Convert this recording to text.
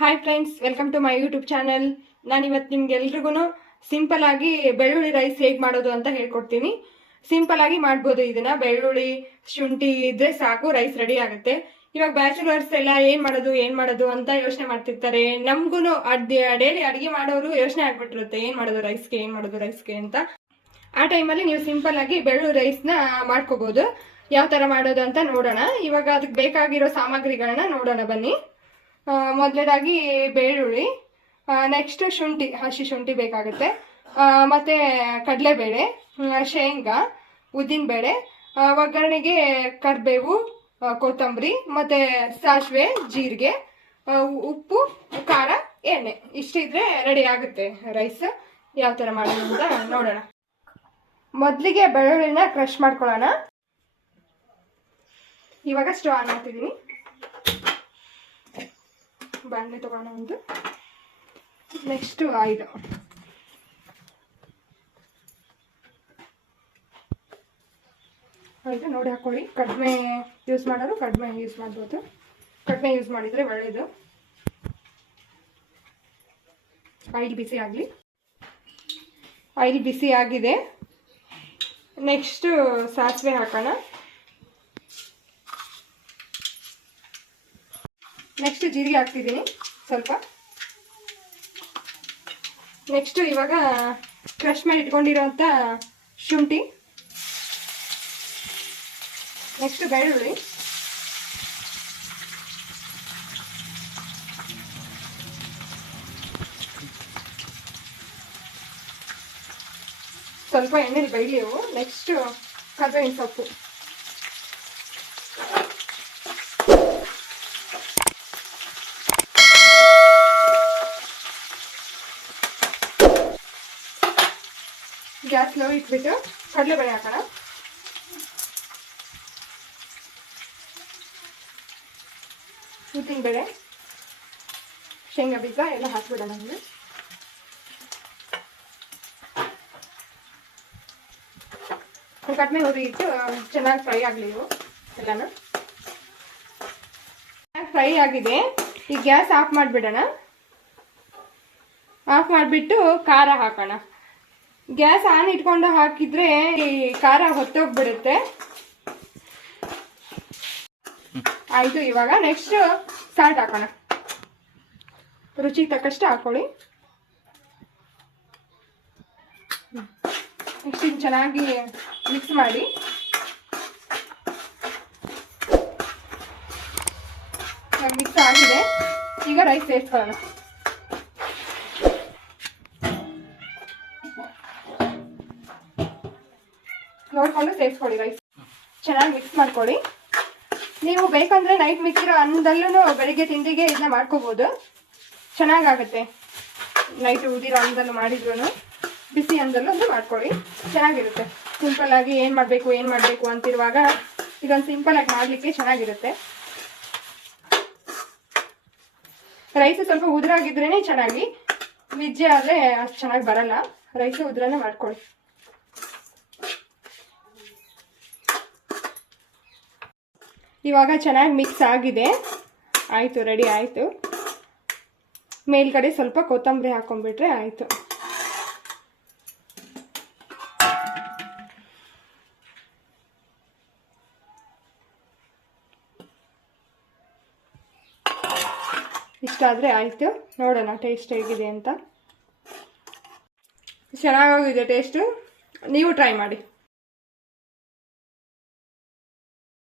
Hi friends, welcome to my YouTube channel. ನಾನು ಇವತ್ತು ನಿಮ್ಗೆಲ್ರಿಗೂ ಸಿಂಪಲ್ ಆಗಿ ಬೆಳ್ಳುಳ್ಳಿ ರೈಸ್ ಹೇಗೆ ಮಾಡೋದು ಅಂತ ಹೇಳ್ಕೊಡ್ತೀನಿ. ಸಿಂಪಲ್ ಆಗಿ ಮಾಡ್ಬೋದು ಇದನ್ನ. ಬೆಳ್ಳುಳ್ಳಿ ಶುಂಠಿ ಇದ್ರೆ ಸಾಕು, ರೈಸ್ ರೆಡಿ ಆಗುತ್ತೆ. ಇವಾಗ ಬ್ಯಾಚುಲರ್ಸ್ ಎಲ್ಲ ಏನ್ ಮಾಡೋದು ಅಂತ ಯೋಚನೆ ಮಾಡ್ತಿರ್ತಾರೆ. ನಮ್ಗೂ ಡೈಲಿ ಅಡಿಗೆ ಮಾಡೋರು ಯೋಚನೆ ಆಗ್ಬಿಟ್ಟಿರುತ್ತೆ, ಏನ್ ಮಾಡೋದು ರೈಸ್ಗೆ ಅಂತ. ಆ ಟೈಮಲ್ಲಿ ನೀವು ಸಿಂಪಲ್ ಆಗಿ ಬೆಳ್ಳುಳ್ಳಿ ರೈಸ್ನ ಮಾಡ್ಕೋಬಹುದು. ಯಾವ ತರ ಮಾಡೋದು ಅಂತ ನೋಡೋಣ. ಇವಾಗ ಅದಕ್ಕೆ ಬೇಕಾಗಿರೋ ಸಾಮಗ್ರಿಗಳನ್ನ ನೋಡೋಣ ಬನ್ನಿ. ಮೊದಲನೇದಾಗಿ ಬೆಳ್ಳುಳ್ಳಿ, ನೆಕ್ಸ್ಟ್ ಶುಂಠಿ, ಹಸಿ ಶುಂಠಿ ಬೇಕಾಗುತ್ತೆ, ಮತ್ತು ಕಡಲೆಬೇಳೆ, ಶೇಂಗಾ, ಉದ್ದಿನಬೇಳೆ, ಒಗ್ಗರಣೆಗೆ ಕರಿಬೇವು, ಕೊತ್ತಂಬರಿ, ಮತ್ತು ಸಾಸಿವೆ, ಜೀರಿಗೆ, ಉಪ್ಪು, ಖಾರ, ಎಣ್ಣೆ. ಇಷ್ಟಿದ್ರೆ ರೆಡಿ ಆಗುತ್ತೆ ರೈಸ್. ಯಾವ ಥರ ಮಾಡೋದು ಅಂತ ನೋಡೋಣ. ಮೊದಲಿಗೆ ಬೆಳ್ಳುಳ್ಳಿನ ಕ್ರಷ್ ಮಾಡ್ಕೊಳ್ಳೋಣ. ಇವಾಗ ಸ್ಟವ್ ಆನ್ ಮಾಡ್ತಿದ್ದೀನಿ. ಬಾಣಲೆ ತಗೋಣ ಒಂದು. ನೆಕ್ಸ್ಟ್ ಆಯಿಲ್ ನೋಡಿ ಹಾಕೊಳ್ಳಿ. ಕಡಿಮೆ ಯೂಸ್ ಮಾಡೋರು ಕಡಿಮೆ ಯೂಸ್ ಮಾಡ್ಬೋದು, ಕಡಿಮೆ ಯೂಸ್ ಮಾಡಿದರೆ ಒಳ್ಳೆಯದು. ಆಯಿಲ್ ಬಿಸಿ ಆಗಲಿ. ಆಯಿಲ್ ಬಿಸಿ ಆಗಿದೆ. ನೆಕ್ಸ್ಟ್ ಸಾಸಿವೆ ಹಾಕೋಣ. ನೆಕ್ಸ್ಟ್ ಜೀರಿಗೆ ಹಾಕ್ತಿದ್ದೀನಿ ಸ್ವಲ್ಪ. ನೆಕ್ಸ್ಟ್ ಇವಾಗ ಕ್ರಷ್ ಮಾಡಿ ಇಟ್ಕೊಂಡಿರೋಂಥ ಶುಂಠಿ, ನೆಕ್ಸ್ಟ್ ಬೆಳ್ಳುಳ್ಳಿ, ಸ್ವಲ್ಪ ಎಣ್ಣೆಲಿ ಬೈಲಿ ಅವು. ನೆಕ್ಸ್ಟ್ ಕರ್ಬೇವಿನ ಸೊಪ್ಪು, ಗ್ಯಾಸ್ ಲೋ ಇಟ್ಬಿಟ್ಟು ಕಡಲೆಬೇಳೆ ಹಾಕೋಣ. ಉದ್ದಿನಬೇಳೆ, ಶೇಂಗಾ ಬೀಜ ಎಲ್ಲ ಹಾಕ್ಬಿಡೋಣ. ನಮಗೆ ಕಡಿಮೆ ಉರಿ ಇಟ್ಟು ಚೆನ್ನಾಗಿ ಫ್ರೈ ಆಗಲಿ ಇವು ಎಲ್ಲನೂ. ಫ್ರೈ ಆಗಿದೆ. ಈ ಗ್ಯಾಸ್ ಆಫ್ ಮಾಡಿಬಿಡೋಣ. ಆಫ್ ಮಾಡಿಬಿಟ್ಟು ಖಾರ ಹಾಕೋಣ. ಗ್ಯಾಸ್ ಆನ್ ಇಟ್ಕೊಂಡು ಹಾಕಿದ್ರೆ ಈ ಖಾರ ಹೊತ್ತೋಗ್ಬಿಡುತ್ತೆ. ಆಯಿತು. ಇವಾಗ ನೆಕ್ಸ್ಟ್ ಸಾಲ್ಟ್ ಹಾಕೋಣ. ರುಚಿಗೆ ತಕ್ಕಷ್ಟು ಹಾಕೊಳ್ಳಿ. ನೆಕ್ಸ್ಟ್ ಇದು ಚೆನ್ನಾಗಿ ಮಿಕ್ಸ್ ಮಾಡಿ. ಮಿಕ್ಸ್ ಆಗಿದೆ. ಈಗ ರೈಸ್ ಸೇರಿಸ್ಕೊಳ್ಳೋಣ. ನೋಡ್ಕೊಂಡು ಸೇರಿಸ್ಕೊಳ್ಳಿ. ರೈಸ್ ಚೆನ್ನಾಗಿ ಮಿಕ್ಸ್ ಮಾಡ್ಕೊಳ್ಳಿ. ನೀವು ಬೇಕಂದ್ರೆ ನೈಟ್ ಮಿಕ್ಕಿರೋ ಅನ್ನದಲ್ಲೂ ಬೆಳಿಗ್ಗೆ ತಿಂಡಿಗೆ ಇದನ್ನ ಮಾಡ್ಕೋಬೋದು, ಚೆನ್ನಾಗಾಗುತ್ತೆ. ನೈಟ್ ಉದಿರೋ ಅನ್ನದಲ್ಲೂ ಮಾಡಿದ್ರು, ಬಿಸಿ ಅನ್ನದಲ್ಲೂ ಒಂದು ಮಾಡ್ಕೊಳ್ಳಿ, ಚೆನ್ನಾಗಿರುತ್ತೆ. ಸಿಂಪಲ್ ಆಗಿ ಏನು ಮಾಡಬೇಕು ಅಂತಿರುವಾಗ ಇದೊಂದು ಸಿಂಪಲ್ ಆಗಿ ಮಾಡಲಿಕ್ಕೆ ಚೆನ್ನಾಗಿರುತ್ತೆ. ರೈಸ್ ಸ್ವಲ್ಪ ಉದುರಾಗಿದ್ರೇ ಚೆನ್ನಾಗಿ, ವಿಜ್ಜೆ ಆದರೆ ಅಷ್ಟು ಚೆನ್ನಾಗಿ ಬರಲ್ಲ. ರೈಸ್ ಉದುರನೇ ಮಾಡ್ಕೊಳ್ಳಿ. ಇವಾಗ ಚೆನ್ನಾಗಿ ಮಿಕ್ಸ್ ಆಗಿದೆ. ಆಯಿತು, ರೆಡಿ ಆಯಿತು. ಮೇಲ್ಗಡೆ ಸ್ವಲ್ಪ ಕೊತ್ತಂಬರಿ ಹಾಕೊಂಡ್ಬಿಟ್ರೆ ಆಯಿತು. ಇಷ್ಟಾದರೆ ಆಯಿತು. ನೋಡೋಣ ಟೇಸ್ಟ್ ಹೇಗಿದೆ ಅಂತ. ಚೆನ್ನಾಗಿದೆ ಟೇಸ್ಟು. ನೀವು ಟ್ರೈ ಮಾಡಿ.